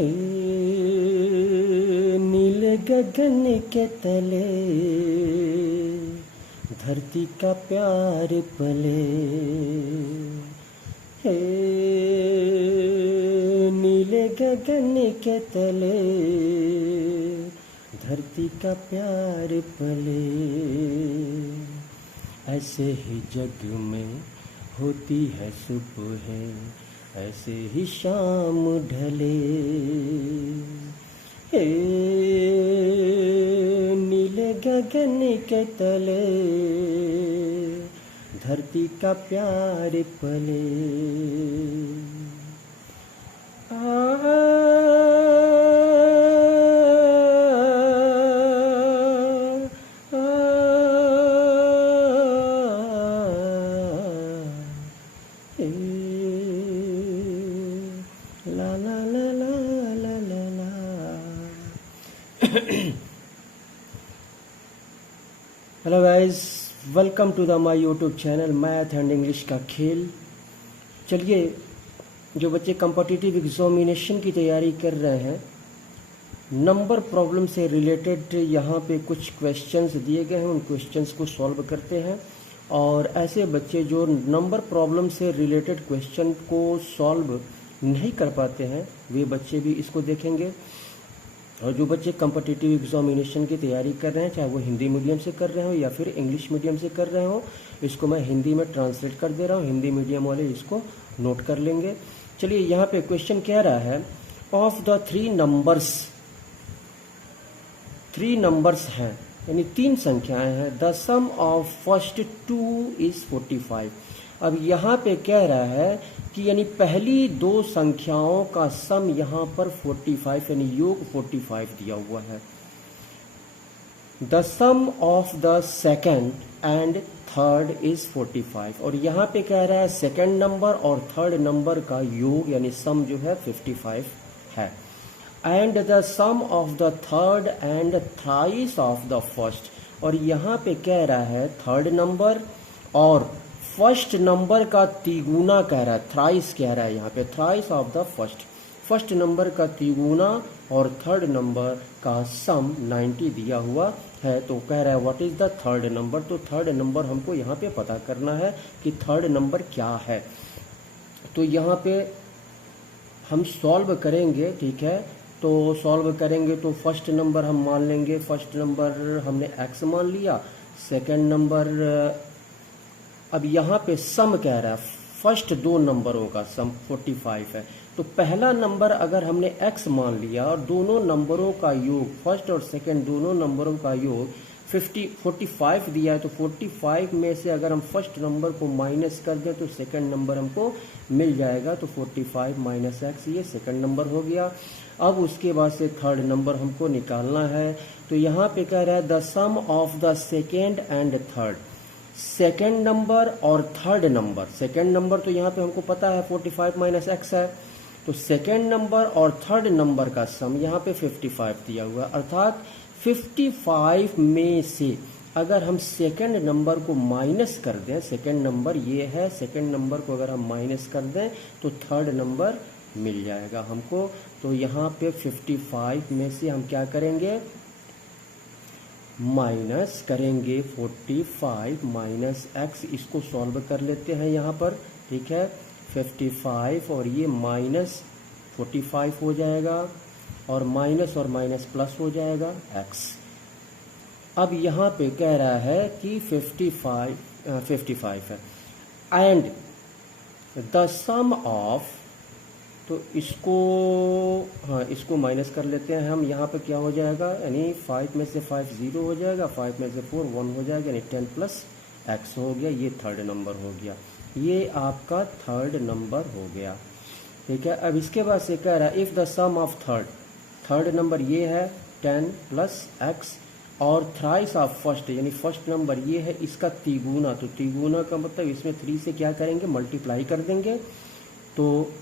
हे नीले गगन के तले धरती का प्यार पले। हे नीले गगन के तले धरती का प्यार पले। ऐसे ही जग में होती है सुबह, ऐसे ही शाम ढले। हे नीले गगन के तले धरती का प्यार पले। ला ला ला ला ला ला ला। Hello guys, welcome to the my YouTube channel math and English का खेल। चलिए, जो बच्चे कॉम्पिटिटिव एग्जामिनेशन की तैयारी कर रहे हैं, नंबर प्रॉब्लम से रिलेटेड यहाँ पे कुछ क्वेश्चंस दिए गए हैं, उन क्वेश्चंस को सॉल्व करते हैं। और ऐसे बच्चे जो नंबर प्रॉब्लम से रिलेटेड क्वेश्चन को सॉल्व नहीं कर पाते हैं, वे बच्चे भी इसको देखेंगे। और जो बच्चे कॉम्पिटिटिव एग्जामिनेशन की तैयारी कर रहे हैं, चाहे वो हिंदी मीडियम से कर रहे हो या फिर इंग्लिश मीडियम से कर रहे हो, इसको मैं हिंदी में ट्रांसलेट कर दे रहा हूँ। हिंदी मीडियम वाले इसको नोट कर लेंगे। चलिए, यहाँ पे क्वेश्चन कह रहा है, ऑफ द थ्री नंबर्स हैं, यानी तीन संख्याएं हैं। The sum of first two is 45। अब यहाँ पे कह रहा है कि यानी पहली दो संख्याओं का सम यहाँ पर 45 यानी योग 45 दिया हुआ है। The sum of the second and third is 45। और यहाँ पे कह रहा है सेकंड नंबर और थर्ड नंबर का योग यानी सम जो है 55 है। And the sum of the third and thrice of the first. और यहाँ पे कह रहा है थर्ड नंबर और फर्स्ट नंबर का तिगुना कह रहा है, थ्राइस कह रहा है यहाँ पे, thrice of the first number का तिगुना और थर्ड नंबर का सम 90 दिया हुआ है। तो कह रहा है what is the third number. तो थर्ड नंबर हमको यहाँ पे पता करना है कि थर्ड नंबर क्या है। तो यहाँ पे हम सॉल्व करेंगे, ठीक है। तो सॉल्व करेंगे तो फर्स्ट नंबर हम मान लेंगे, फर्स्ट नंबर हमने x मान लिया। सेकंड नंबर, अब यहाँ पे सम कह रहा है फर्स्ट दो नंबरों का सम 45 है। तो पहला नंबर अगर हमने x मान लिया और दोनों नंबरों का योग, फर्स्ट और सेकंड दोनों नंबरों का योग 45 दिया है, तो 45 में से अगर हम फर्स्ट नंबर को माइनस कर दें तो सेकंड नंबर हमको मिल जाएगा। तो 45 माइनस x, ये सेकंड नंबर हो गया। अब उसके बाद से थर्ड नंबर हमको निकालना है। तो यहाँ पे कह रहा है the sum of the second and third. Second number और थर्ड नंबर, सेकेंड नंबर तो यहाँ पे हमको पता है 45 माइनस x है। तो सेकेंड नंबर और थर्ड नंबर का सम यहाँ पे 55 दिया हुआ, अर्थात 55 में से अगर हम सेकेंड नंबर को माइनस कर दें, सेकेंड नंबर ये है, सेकेंड नंबर को अगर हम माइनस कर दें तो थर्ड नंबर मिल जाएगा हमको। तो यहाँ पे 55 में से हम क्या करेंगे, माइनस करेंगे 45 माइनस x। इसको सॉल्व कर लेते हैं यहाँ पर, ठीक है। 55 और ये माइनस 45 हो जाएगा और माइनस प्लस हो जाएगा x। अब यहाँ पे कह रहा है कि 55 है एंड द सम ऑफ, तो इसको, हाँ, इसको माइनस कर लेते हैं हम। यहाँ पे क्या हो जाएगा, यानी 5 में से 5 0 हो जाएगा, 5 में से 4 1 हो जाएगा, यानी 10 प्लस x हो गया। ये थर्ड नंबर हो गया, ये आपका थर्ड नंबर हो गया, ठीक है। अब इसके बाद से कह रहा है if the sum of third number ये है 10 प्लस x और थ्राइस ऑफ फर्स्ट, यानी फर्स्ट नंबर ये है, इसका तिगुना। तो तिगुना का मतलब इसमें 3 से क्या करेंगे, मल्टीप्लाई कर देंगे। तो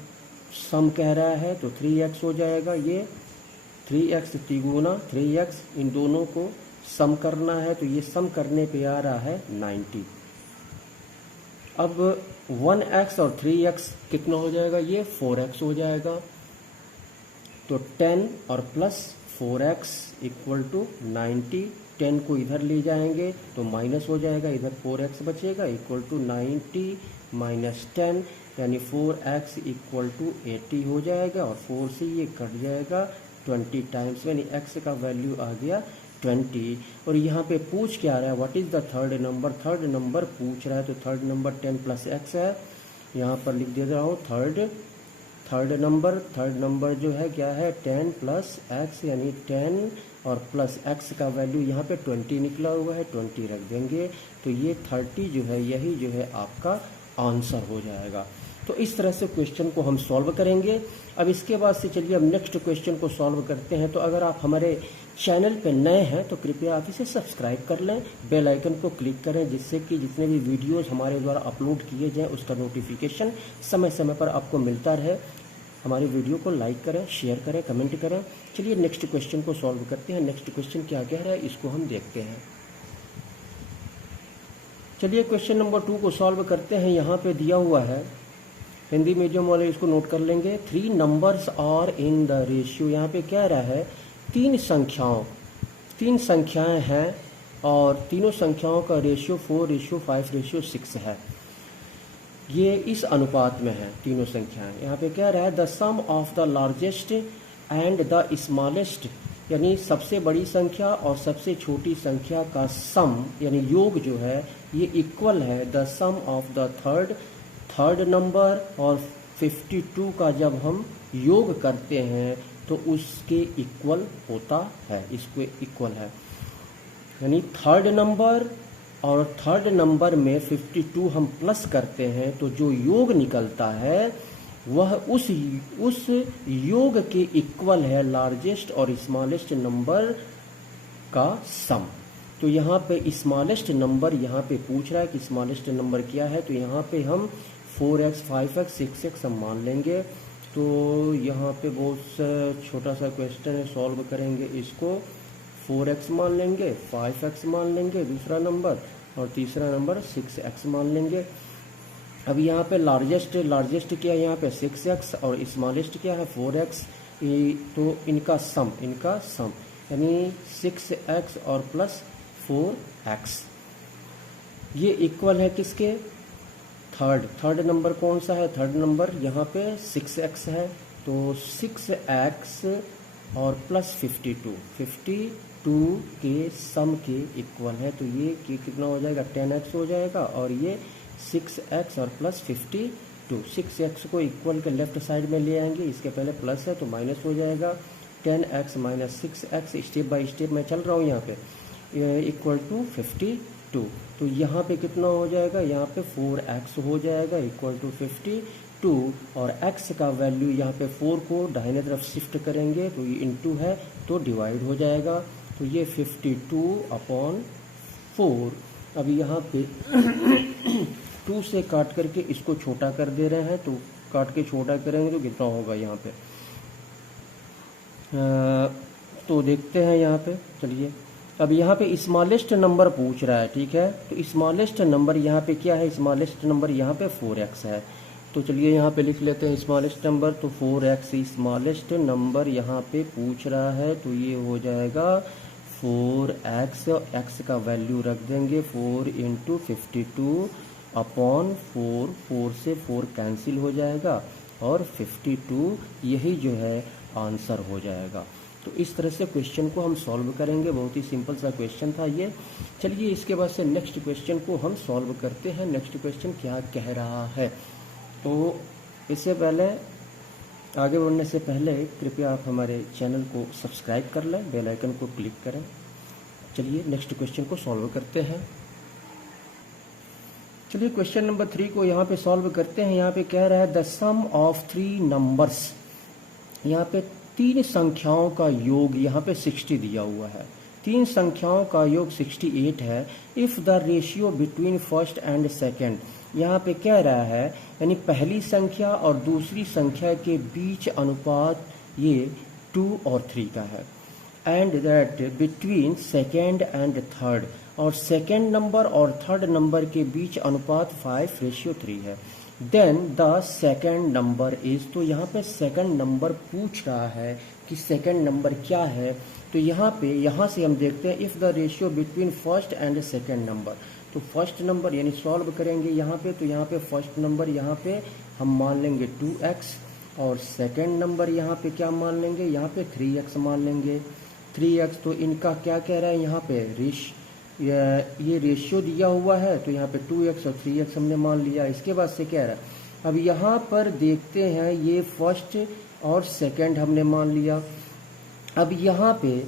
सम कह रहा है तो 3x हो जाएगा। ये 3x तिगुना 3x, इन दोनों को सम करना है। तो ये सम करने पे आ रहा है 90। अब 1x और 3x कितना हो जाएगा, ये 4x हो जाएगा। तो 10 और प्लस 4x इक्वल टू 90। 10 को इधर ले जाएंगे तो माइनस हो जाएगा, इधर 4x बचेगा इक्वल टू 90 माइनस 10 यानी 4x इक्वल टू 80 हो जाएगा, और 4 से ये कट जाएगा 20 टाइम्स, यानी x का वैल्यू आ गया 20। और यहाँ पे पूछ क्या रहा है, what is the third number, third number पूछ रहा है, तो थर्ड नंबर 10 प्लस x है, यहाँ पर लिख दे रहा हूँ थर्ड नंबर जो है क्या है 10 प्लस x, यानी 10 और प्लस x का वैल्यू यहाँ पे 20 निकला हुआ है, 20 रख देंगे, तो ये 30 जो है यही जो है आपका आंसर हो जाएगा। तो इस तरह से क्वेश्चन को हम सॉल्व करेंगे। अब इसके बाद से चलिए अब नेक्स्ट क्वेश्चन को सॉल्व करते हैं। तो अगर आप हमारे चैनल पर नए हैं तो कृपया आप इसे सब्सक्राइब कर लें, बेल आइकन को क्लिक करें, जिससे कि जितने भी वीडियोस हमारे द्वारा अपलोड किए जाएं उसका नोटिफिकेशन समय समय पर आपको मिलता रहे। हमारे वीडियो को लाइक करें, शेयर करें, कमेंट करें। चलिए नेक्स्ट क्वेश्चन को सॉल्व करते हैं। नेक्स्ट क्वेश्चन क्या कह रहा है इसको हम देखते हैं। चलिए क्वेश्चन नंबर 2 को सॉल्व करते हैं। यहाँ पे दिया हुआ है, हिंदी मीडियम वाले इसको नोट कर लेंगे। 3 numbers are in the ratio, यहाँ पे कह रहा है तीन संख्याएं हैं और तीनों संख्याओं का रेशियो 4:5:6 है। ये इस अनुपात में है तीनों संख्याएं। यहाँ पे कह रहा है the sum of the largest and the smallest, यानी सबसे बड़ी संख्या और सबसे छोटी संख्या का सम यानी योग जो है ये इक्वल है the sum of the third number और 52 का जब हम योग करते हैं तो उसके इक्वल होता है, इसको इक्वल है। यानी थर्ड नंबर और थर्ड नंबर में 52 हम प्लस करते हैं तो जो योग निकलता है वह उस योग के इक्वल है लार्जेस्ट और स्मॉलेस्ट नंबर का सम। तो यहाँ पे स्मॉलेस्ट नंबर यहाँ पे पूछ रहा है कि स्मॉलेस्ट नंबर क्या है, तो यहाँ पे हम 4x 5x 6x हम मान लेंगे। तो यहाँ पे बहुत छोटा सा क्वेश्चन है, सॉल्व करेंगे इसको। 4x मान लेंगे, 5x मान लेंगे दूसरा नंबर, और तीसरा नंबर 6x मान लेंगे। अब यहाँ पे लार्जेस्ट क्या है, यहाँ पे 6x और स्मॉलेस्ट क्या है 4x। तो इनका सम यानी 6x और प्लस 4x ये इक्वल है किसके, थर्ड नंबर कौन सा है, थर्ड नंबर यहाँ पे 6x है, तो 6x और प्लस 52 के सम के इक्वल है। तो ये कितना हो जाएगा 10x हो जाएगा, और ये 6x और प्लस 52। 6x को इक्वल के लेफ्ट साइड में ले आएंगे, इसके पहले प्लस है तो माइनस हो जाएगा। 10x minus 6x step by step मैं चल रहा हूँ यहाँ पे, इक्वल टू 52। तो यहाँ पे कितना हो जाएगा, यहाँ पे 4x हो जाएगा इक्वल टू 52, और x का वैल्यू यहाँ पे 4 को दाहिने तरफ शिफ्ट करेंगे तो ये इनटू है तो डिवाइड हो जाएगा। तो ये 52/4। अब यहाँ पे 2 से काट करके इसको छोटा कर दे रहे हैं, तो काट के छोटा करेंगे तो कितना होगा यहाँ पे, तो देखते हैं यहाँ पे। चलिए अब यहाँ पे स्मॉलेस्ट नंबर पूछ रहा है, ठीक है। तो स्मॉलेस्ट नंबर यहाँ पे क्या है, स्मॉलेस्ट नंबर यहाँ पे 4x है। तो चलिए यहाँ पे लिख लेते हैं स्मॉलेस्ट नंबर, तो 4x स्मॉलेस्ट नंबर यहाँ पे पूछ रहा है, तो ये हो जाएगा 4x, x का वैल्यू रख देंगे 4 × 52/4। 4 से 4 कैंसिल हो जाएगा और 52 यही जो है आंसर हो जाएगा। तो इस तरह से क्वेश्चन को हम सॉल्व करेंगे। बहुत ही सिंपल सा क्वेश्चन था ये। चलिए इसके बाद से नेक्स्ट क्वेश्चन को हम सॉल्व करते हैं। नेक्स्ट क्वेश्चन क्या कह रहा है, तो इससे पहले आगे बढ़ने से पहले कृपया आप हमारे चैनल को सब्सक्राइब कर लें, बेल आइकन को क्लिक करें। चलिए नेक्स्ट क्वेश्चन को सॉल्व करते हैं। चलिए क्वेश्चन नंबर 3 को यहाँ पे सॉल्व करते हैं। यहाँ पे कह रहा है द सम ऑफ 3 नंबर्स, यहाँ पे 3 संख्याओं का योग यहाँ पे 60 दिया हुआ है। 3 संख्याओं का योग 68 है। If the ratio between first and second, यहाँ पे कह रहा है यानी पहली संख्या और दूसरी संख्या के बीच अनुपात ये 2 और 3 का है। And that between second and third, और सेकेंड नंबर और थर्ड नंबर के बीच अनुपात 5:3 है। Then the second number is, तो यहाँ पे सेकेंड नंबर पूछ रहा है कि सेकेंड नंबर क्या है। तो यहाँ से हम देखते हैं if the ratio between first and second number, तो फर्स्ट नंबर यानी सॉल्व करेंगे यहाँ पे, तो यहाँ पे फर्स्ट नंबर यहाँ पे हम मान लेंगे 2x, और सेकेंड नंबर यहाँ पे क्या मान लेंगे, यहाँ पे 3x मान लेंगे 3x। तो इनका क्या कह रहा है यहाँ पे ये रेशियो दिया हुआ है, तो यहाँ पे 2x और 3x हमने मान लिया। इसके बाद से कह रहा है अब यहाँ पर देखते हैं ये फर्स्ट और सेकंड हमने मान लिया। अब यहाँ पे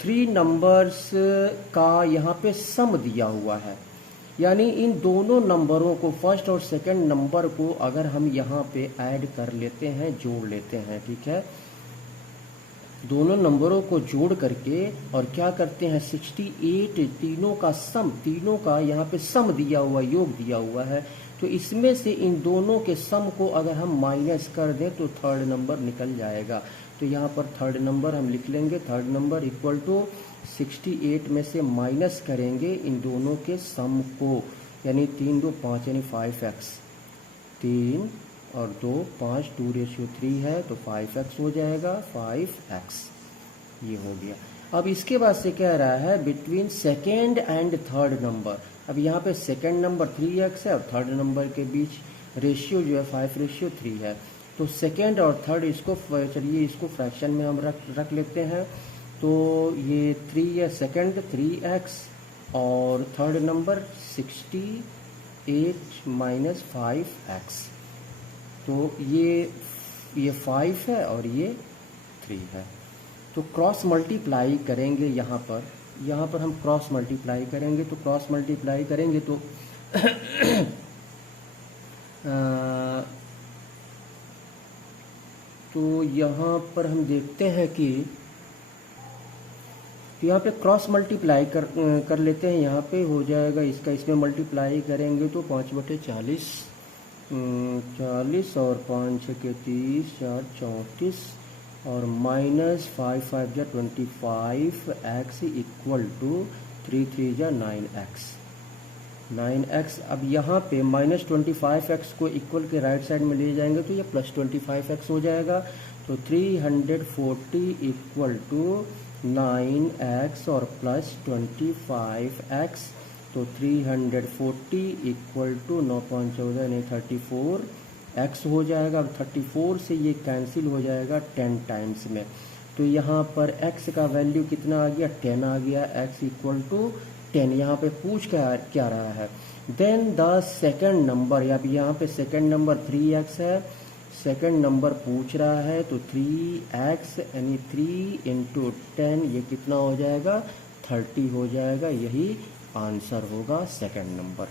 3 नंबर्स का यहाँ पे सम दिया हुआ है, यानी इन दोनों नंबरों को फर्स्ट और सेकंड नंबर को अगर हम यहाँ पे ऐड कर लेते हैं, जोड़ लेते हैं, ठीक है, दोनों नंबरों को जोड़ करके और क्या करते हैं 68 तीनों का सम, तीनों का यहाँ पे सम दिया हुआ, योग दिया हुआ है, तो इसमें से इन दोनों के सम को अगर हम माइनस कर दें तो थर्ड नंबर निकल जाएगा। तो यहाँ पर थर्ड नंबर हम लिख लेंगे, थर्ड नंबर इक्वल टू 68 में से माइनस करेंगे इन दोनों के सम को, यानी 3 2 5 यानी 5x, 3 और 2 5, 2:3 है तो 5x हो जाएगा, 5x ये हो गया। अब इसके बाद से कह रहा है between second and third number, अब यहाँ पे सेकेंड नंबर 3x है और थर्ड नंबर के बीच रेशियो जो है 5:3 है, तो सेकेंड और थर्ड इसको चलिए इसको फ्रैक्शन में हम रख लेते हैं। तो ये 3 है, सेकेंड 3x और थर्ड नंबर 68 माइनस 5x, तो ये 5 है और ये 3 है। तो क्रॉस मल्टीप्लाई करेंगे यहाँ पर हम क्रॉस मल्टीप्लाई करेंगे, तो क्रॉस मल्टीप्लाई करेंगे तो यहाँ पर हम देखते हैं कि तो यहाँ पे क्रॉस मल्टीप्लाई कर लेते हैं, यहाँ पे हो जाएगा इसका, इसमें मल्टीप्लाई करेंगे तो 5/40 40 और 5 6 के 30 4 34 और माइनस 5 5 जा 25 x इक्वल टू 3 3 जा 9x। अब यहाँ पे माइनस 25x को इक्वल के राइट साइड में ले जाएंगे तो ये प्लस 25x हो जाएगा, तो 340 इक्वल टू 9x और प्लस 25x, तो 340 इक्वल टू 9×14 यानी 34x हो जाएगा। अब 34 से ये कैंसिल हो जाएगा 10 टाइम्स में, तो यहाँ पर x का वैल्यू कितना आ गया, 10 आ गया, x इक्वल टू 10। यहाँ पे पूछ क्या रहा है, देन द सेकंड नंबर, यहाँ पे सेकंड नंबर 3x है, सेकंड नंबर पूछ रहा है, तो 3x यानी 3 इंटू 10 ये कितना हो जाएगा, 30 हो जाएगा, यही आंसर होगा सेकंड नंबर।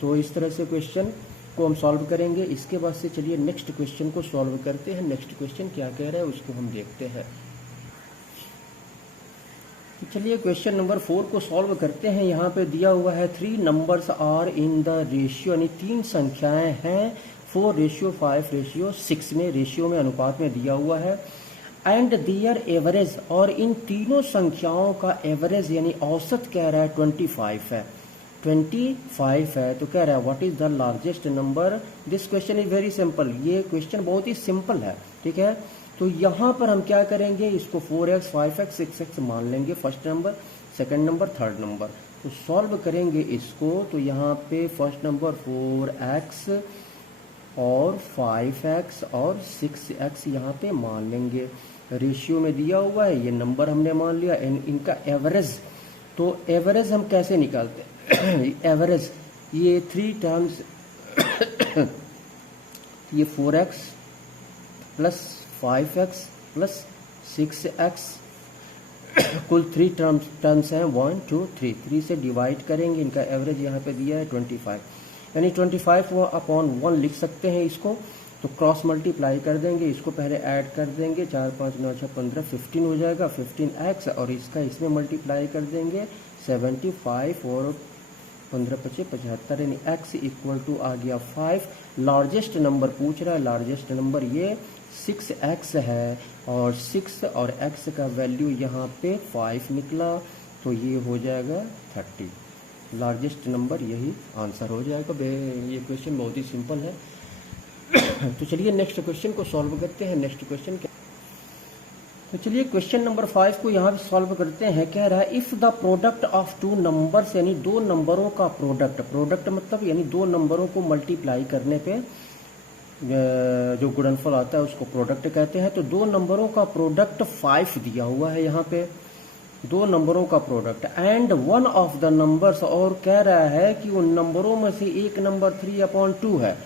तो इस तरह से क्वेश्चन को हम सॉल्व करेंगे। इसके बाद से चलिए नेक्स्ट क्वेश्चन को सॉल्व करते हैं। नेक्स्ट क्वेश्चन क्या कह रहा है उसको हम देखते हैं। तो चलिए क्वेश्चन नंबर 4 को सॉल्व करते हैं। यहाँ पे दिया हुआ है 3 numbers are in the ratio, यानी 3 संख्याएं हैं 4:5:6 में, रेशियो में, अनुपात में दिया हुआ है, एंड दियर एवरेज, और इन तीनों संख्याओं का एवरेज यानी औसत कह रहा है 25 है, 25 है। तो कह रहा है what is the largest number. This question is very simple, ये क्वेश्चन बहुत ही सिंपल है, ठीक है। तो यहाँ पर हम क्या करेंगे, इसको 4x 5x 6x मान लेंगे, first number, second number, third number. तो सॉल्व करेंगे इसको, तो यहाँ पे फर्स्ट नंबर 4x और 5x और 6x यहाँ पे मान लेंगे, रेशियो में दिया हुआ है, ये नंबर हमने मान लिया। इनका एवरेज, तो एवरेज हम कैसे निकालते हैं एवरेज, ये 3 टर्म्स ये 4x plus 5x plus 6x कुल 3 टर्म्स हैं, 1 2 3 से डिवाइड करेंगे, इनका एवरेज यहाँ पे दिया है 25, यानी 25/1 लिख सकते हैं इसको। तो क्रॉस मल्टीप्लाई कर देंगे, इसको पहले ऐड कर देंगे, 4 5 9 6 15 15 हो जाएगा, 15x, और इसका इसमें मल्टीप्लाई कर देंगे 75 और 15 5 75, यानी x इक्वल टू आ गया 5। लार्जेस्ट नंबर पूछ रहा है, लार्जेस्ट नंबर ये 6x है, और 6 और x का वैल्यू यहाँ पे 5 निकला, तो ये हो जाएगा 30। लार्जेस्ट नंबर यही आंसर हो जाएगा। ये क्वेश्चन बहुत ही सिंपल है। तो चलिए नेक्स्ट क्वेश्चन को सॉल्व करते हैं। नेक्स्ट क्वेश्चन क्या, तो चलिए क्वेश्चन नंबर 5 को यहाँ पे सॉल्व करते हैं। कह रहा है if the product of two numbers, यानी दो नंबरों का प्रोडक्ट, प्रोडक्ट मतलब यानी दो नंबरों को मल्टीप्लाई करने पे जो गुणनफल आता है उसको प्रोडक्ट कहते हैं। तो दो नंबरों का प्रोडक्ट 5 दिया हुआ है यहाँ पे, दो नंबरों का product, and one of the numbers, और कह रहा है कि उन नंबरों में से एक नंबर 3/2 है।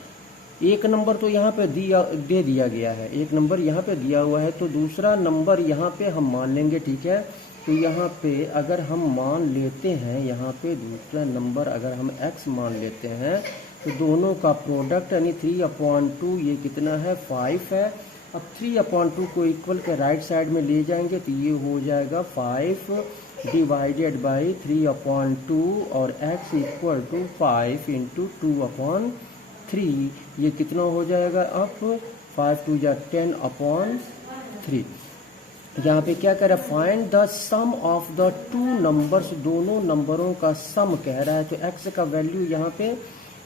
एक नंबर तो यहाँ पे दे दिया गया है, एक नंबर यहाँ पे दिया हुआ है, तो दूसरा नंबर यहाँ पे हम मान लेंगे, ठीक है। तो यहाँ पे अगर हम मान लेते हैं, यहाँ पे दूसरा नंबर अगर हम x मान लेते हैं, तो दोनों का प्रोडक्ट यानी 3/2 ये कितना है, 5 है। अब 3/2 को इक्वल के राइट साइड में ले जाएंगे तो ये हो जाएगा 5 डिवाइडेड बाई 3/2 और x इक्वल टू 5 इंटू 2/3, ये कितना हो जाएगा, अब 5 2 जा 10/3। यहाँ पे क्या कह रहा है, find the sum of the two numbers, दोनों नंबरों का सम कह रहा है। तो x का वैल्यू यहाँ पे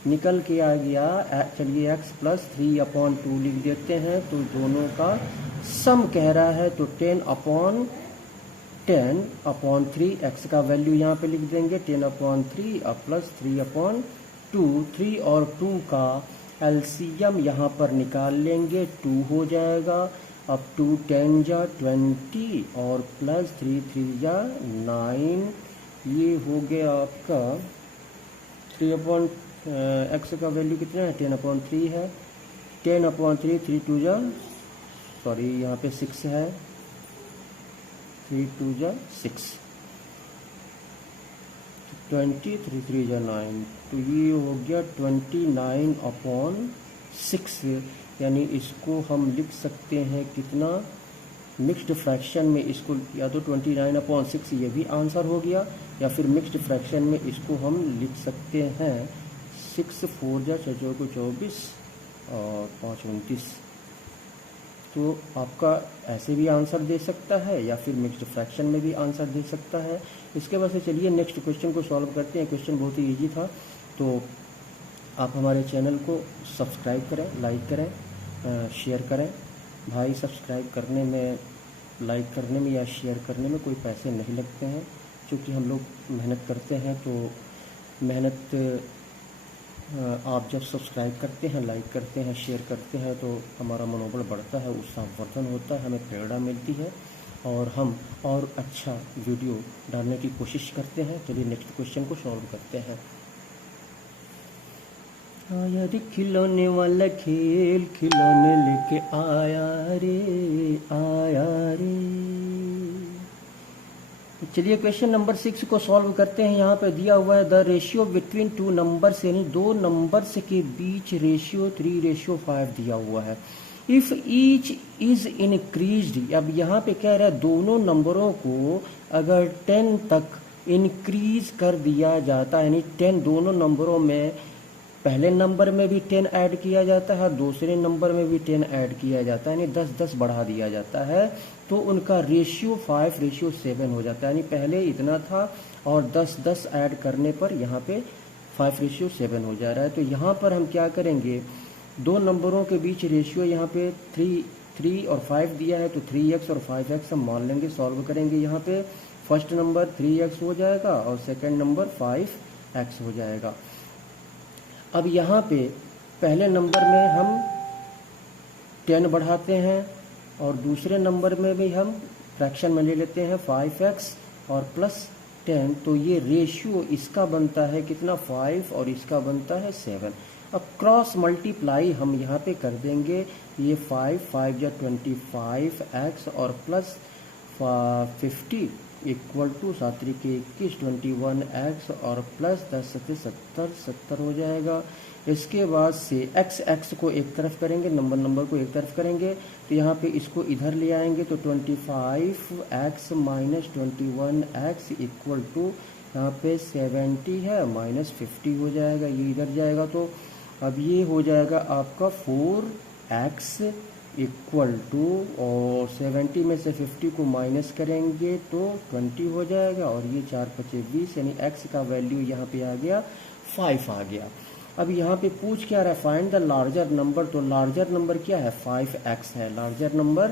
निकल के आ गया, चलिए x प्लस 3/2 लिख देते हैं। तो दोनों का सम कह रहा है, तो 10/3 x का वैल्यू यहाँ पे लिख देंगे 10/3 और प्लस 3/2, 3 और 2 का एलसीएम यहाँ पर निकाल लेंगे, 2 हो जाएगा। अब 2 10 जा 20 और प्लस 3 3 जा 9, ये हो गया आपका 3 x का वैल्यू कितना है, 10/3 है। 10/3 3 2 जा, सॉरी यहाँ पे 6 है, 3 2 जा 6, 20 3 3 जा 9, तो ये हो गया 29/6, यानी इसको हम लिख सकते हैं कितना, मिक्स्ड फ्रैक्शन में इसको या तो 29/6 ये भी आंसर हो गया, या फिर मिक्स्ड फ्रैक्शन में इसको हम लिख सकते हैं 6 4 जा 6 को 24 और 5 29। तो आपका ऐसे भी आंसर दे सकता है या फिर मिक्स्ड फ्रैक्शन में भी आंसर दे सकता है। इसके बाद से चलिए नेक्स्ट क्वेश्चन को सॉल्व करते हैं। क्वेश्चन बहुत ही इजी था, तो आप हमारे चैनल को सब्सक्राइब करें, लाइक करें, शेयर करें। भाई सब्सक्राइब करने में, लाइक करने में या शेयर करने में कोई पैसे नहीं लगते हैं, क्योंकि हम लोग मेहनत करते हैं। तो मेहनत आप जब सब्सक्राइब करते हैं, लाइक करते हैं, शेयर करते हैं, तो हमारा मनोबल बढ़ता है, उत्साहवर्धन होता है, हमें प्रेरणा मिलती है और हम और अच्छा वीडियो डालने की कोशिश करते हैं। चलिए नेक्स्ट क्वेश्चन को सॉल्व करते हैं। आया रे खिलौने वाला खेल, खिलौने लेके आया रे, आया रे। चलिए क्वेश्चन नंबर 6 को सॉल्व करते हैं। यहाँ पे दिया हुआ है the ratio between two numbers, यानी दो नंबर्स के बीच रेशियो 3:5 दिया हुआ है। इफ ईच इज इंक्रीज्ड, अब यहाँ पे कह रहा है दोनों नंबरों को अगर 10 तक इंक्रीज कर दिया जाता है, यानी 10 दोनों नंबरों में, पहले नंबर में भी 10 ऐड किया जाता है, दूसरे नंबर में भी 10 ऐड किया जाता है, यानी 10-10 बढ़ा दिया जाता है, तो उनका रेशियो 5:7 हो जाता है। यानी पहले इतना था और 10-10 ऐड करने पर यहाँ पे 5:7 हो जा रहा है। तो यहाँ पर हम क्या करेंगे, दो नंबरों के बीच रेशियो यहाँ पे 3 और 5 दिया है, तो 3x और 5x हम मान लेंगे, सॉल्व करेंगे। यहाँ पे फर्स्ट नंबर 3x हो जाएगा और सेकंड नंबर 5x हो जाएगा। अब यहाँ पे पहले नंबर में हम 10 बढ़ाते हैं और दूसरे नंबर में भी हम फ्रैक्शन में ले लेते हैं 5x और प्लस 10, तो ये रेशियो इसका बनता है कितना, 5 और इसका बनता है 7। अब क्रॉस मल्टीप्लाई हम यहाँ पे कर देंगे, ये 5 जा 25x और प्लस 50 इक्वल टू 7 3 21 21x और प्लस 10 7 70 हो जाएगा। इसके बाद से x को एक तरफ करेंगे, नंबर को एक तरफ करेंगे, तो यहाँ पे इसको इधर ले आएंगे, तो 25x minus 21x equal to यहाँ पे 70 है माइनस 50 हो जाएगा, ये इधर जाएगा। तो अब ये हो जाएगा आपका 4x इक्वल टू, और 70 में से 50 को माइनस करेंगे तो 20 हो जाएगा, और ये 4 5 20, यानी x का वैल्यू यहाँ पे आ गया 5 आ गया। अब यहाँ पे पूछ क्या रहा है, फाइंड द लार्जर नंबर। तो लार्जर नंबर क्या है, 5x है। लार्जर नंबर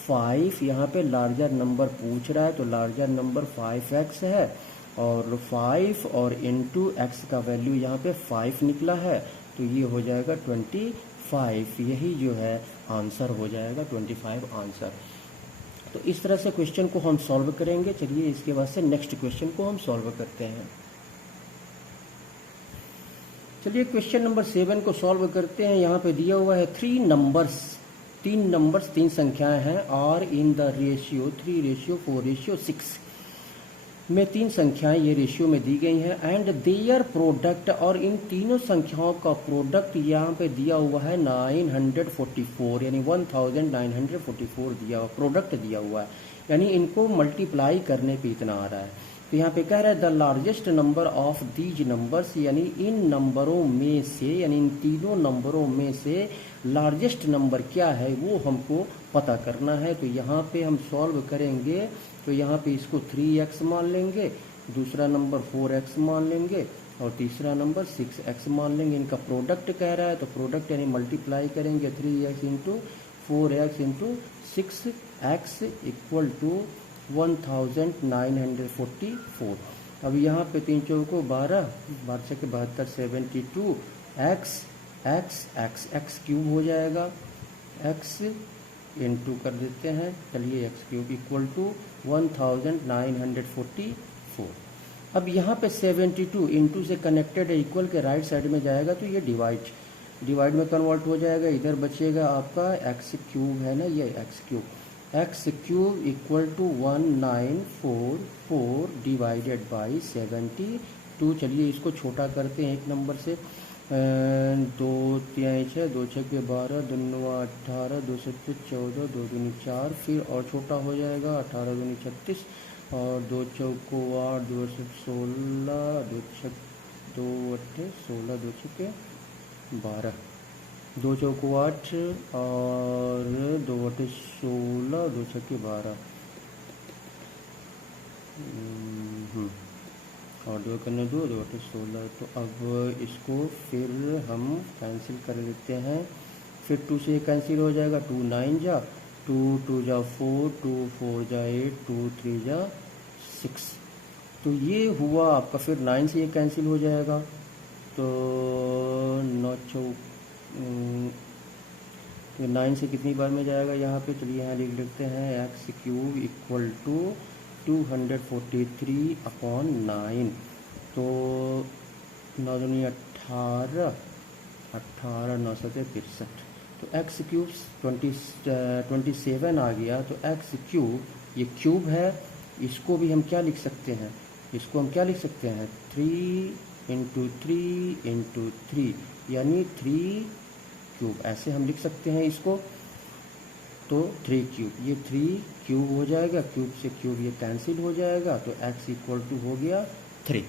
5, यहाँ पे लार्जर नंबर पूछ रहा है, तो लार्जर नंबर 5x है। और 5 और इंटू एक्स का वैल्यू यहाँ पे 5 निकला है, तो ये हो जाएगा 25। यही जो है आंसर हो जाएगा 25 आंसर। तो इस तरह से क्वेश्चन को हम सॉल्व करेंगे। चलिए इसके बाद से नेक्स्ट क्वेश्चन को हम सॉल्व करते हैं। चलिए क्वेश्चन नंबर 7 को सॉल्व करते हैं। यहाँ पे दिया हुआ है 3 संख्याएं हैं, आर इन द रेशियो 3:4:6 में 3 संख्याएं ये रेशियो में दी गई हैं, एंड देयर प्रोडक्ट, और इन तीनों संख्याओं का प्रोडक्ट यहाँ पे दिया हुआ है 944, यानी 1944 दिया हुआ, प्रोडक्ट दिया हुआ है, यानी इनको मल्टीप्लाई करने पे इतना आ रहा है। तो यहाँ पे कह रहा है the largest number of these numbers, यानी इन नंबरों में से, यानी इन तीनों नंबरों में से लार्जेस्ट नंबर क्या है वो हमको पता करना है। तो यहाँ पे हम सॉल्व करेंगे, तो यहाँ पे इसको 3x मान लेंगे, दूसरा नंबर 4x मान लेंगे, और तीसरा नंबर 6x मान लेंगे। इनका प्रोडक्ट कह रहा है, तो प्रोडक्ट यानी मल्टीप्लाई करेंगे 3x into 4x into 6x equal to 1944। अब यहाँ पे 3 चौको 12, 12 के 72, 72 x क्यूब हो जाएगा, x इंटू कर देते हैं, चलिए x क्यूब इक्वल टू 1944। अब यहाँ पे 72 इंटू से कनेक्टेड है, इक्वल के राइट साइड में जाएगा तो ये डिवाइड में कन्वर्ट हो जाएगा। इधर बचेगा आपका x क्यूब है ना, ये x cube equal to 1944 divided by 72। चलिए इसको छोटा करते हैं एक नंबर से, 2 3 6, 2 6 के 12, 2 9 18, 2 7 14, 2 दूनी 4, फिर और छोटा हो जाएगा 18 दूनी 36, और 2 चौको 8, 2 16, 2 8 16, 2 6 12, 2 चौको 8 और 2 8 16, 2 6 12, और 2 करने 2 2 8 16। तो अब इसको फिर हम कैंसिल कर लेते हैं, फिर 2 से कैंसिल हो जाएगा, 2 9 जा, 2 2 जा 4, 2 4 जा 8, 2 3 जा 6। तो ये हुआ आपका, फिर 9 से ये कैंसिल हो जाएगा, तो 9 से कितनी बार में जाएगा यहाँ पे, चलिए यहाँ लिख लेते हैं x क्यूब इक्वल टू 243/9। तो 9 दूनी 18, 18 9 7 63, तो x क्यूब 27 आ गया। तो x क्यूब, ये क्यूब है, इसको भी हम क्या लिख सकते हैं, 3 इंटू 3 इंटू 3, यानी 3 क्यूब, ऐसे हम लिख सकते हैं इसको। तो 3 क्यूब, ये 3 क्यूब हो जाएगा, क्यूब से क्यूब ये कैंसिल हो जाएगा, तो x इक्वल टू हो गया 3।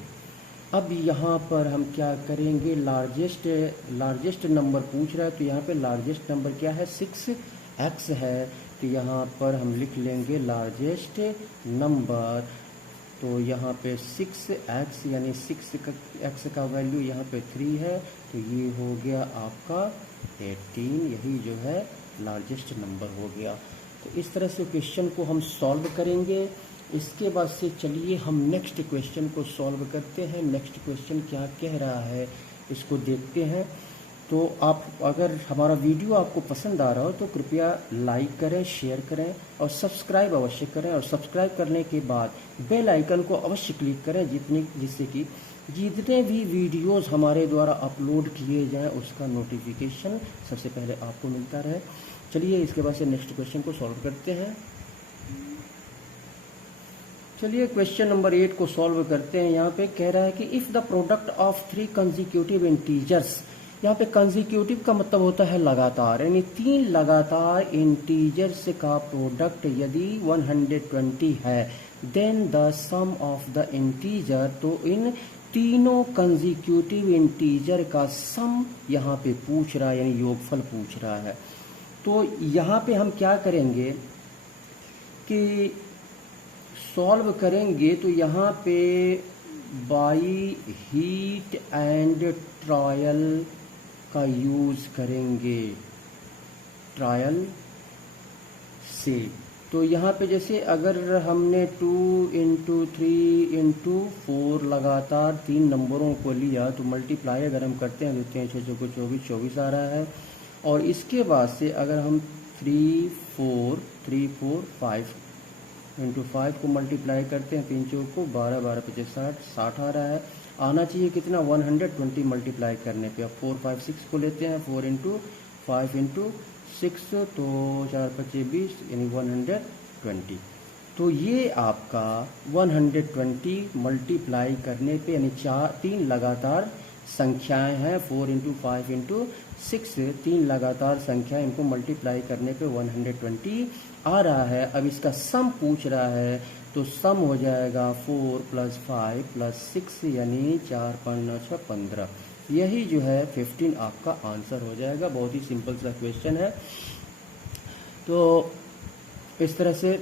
अब यहाँ पर हम क्या करेंगे, लार्जेस्ट नंबर पूछ रहा है, तो यहाँ पे लार्जेस्ट नंबर क्या है, 6x है। तो यहाँ पर हम लिख लेंगे लार्जेस्ट नंबर, तो यहाँ पे 6x, यानी 6x का वैल्यू यहाँ पे 3 है, तो ये हो गया आपका 18, यही जो है लार्जेस्ट नंबर हो गया। तो इस तरह से क्वेश्चन को हम सॉल्व करेंगे। इसके बाद से चलिए हम नेक्स्ट क्वेश्चन को सॉल्व करते हैं। नेक्स्ट क्वेश्चन क्या कह रहा है इसको देखते हैं। तो आप, अगर हमारा वीडियो आपको पसंद आ रहा हो तो कृपया लाइक करें, शेयर करें और सब्सक्राइब अवश्य करें, और सब्सक्राइब करने के बाद बेल आइकन को अवश्य क्लिक करें, जिससे कि जितने भी वीडियोस हमारे द्वारा अपलोड किए जाएं उसका नोटिफिकेशन सबसे पहले आपको मिलता रहे। चलिए इसके बाद से नेक्स्ट क्वेश्चन को सॉल्व करते हैं। चलिए क्वेश्चन नंबर 8 को सॉल्व करते हैं। यहाँ पे कह रहा है कि if the product of 3 consecutive integers, यहाँ पे कंसेक्यूटिव का मतलब होता है लगातार, यानी 3 लगातार इंटीजर्स का प्रोडक्ट यदि 120 है, then the sum of the integer, तो इन तीनों कंसेक्यूटिव इंटीजर का सम यहाँ पे पूछ रहा है, यानी योगफल पूछ रहा है। तो यहाँ पे हम क्या करेंगे कि सॉल्व करेंगे, तो यहाँ पे बाई हीट एंड ट्रायल का यूज़ करेंगे, ट्रायल से। तो यहाँ पे जैसे अगर हमने 2 इंटू 3 इंटू 4 लगातार 3 नंबरों को लिया तो मल्टीप्लाई अगर हम करते हैं देखते हैं 6 को 24, 24 आ रहा है। और इसके बाद से अगर हम 3 4 5 इंटू 5 को मल्टीप्लाई करते हैं 3 चौक को 12, 12 पचे 60, 60 आ रहा है। आना चाहिए कितना 120 मल्टीप्लाई करने पे। अब 4 5 6 को लेते हैं 4 इंटू 5 इंटू 6 तो 4 पचे 20 यानी 120। तो ये आपका 120 मल्टीप्लाई करने पे यानी 3 लगातार संख्याएं हैं 4 इंटू 5 इंटू 6, 3 लगातार संख्या इनको मल्टीप्लाई करने पे 120 आ रहा है। अब इसका सम पूछ रहा है तो सम हो जाएगा 4 + 5 + 6 यानी 4 5 9 6 15। यही जो है 15 आपका आंसर हो जाएगा। बहुत ही सिंपल सा क्वेश्चन है। तो इस तरह से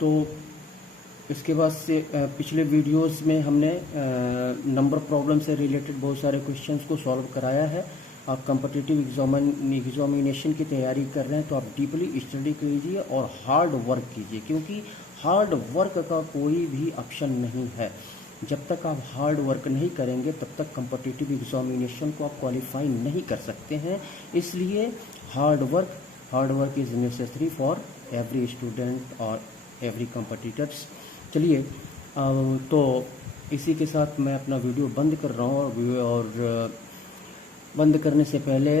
तो इसके बाद से पिछले वीडियोस में हमने नंबर प्रॉब्लम से रिलेटेड बहुत सारे क्वेश्चंस को सॉल्व कराया है। आप कॉम्पिटिटिव एग्जामिनेशन की तैयारी कर रहे हैं तो आप डीपली स्टडी कीजिए और हार्ड वर्क कीजिए, क्योंकि हार्ड वर्क का कोई भी ऑप्शन नहीं है। जब तक आप हार्ड वर्क नहीं करेंगे तब तक कॉम्पिटिटिव एग्जामिनेशन को आप क्वालिफाई नहीं कर सकते हैं। इसलिए hard work is necessary for every student और एवरी कॉम्पिटिटर्स। चलिए तो इसी के साथ मैं अपना वीडियो बंद कर रहा हूँ और बंद करने से पहले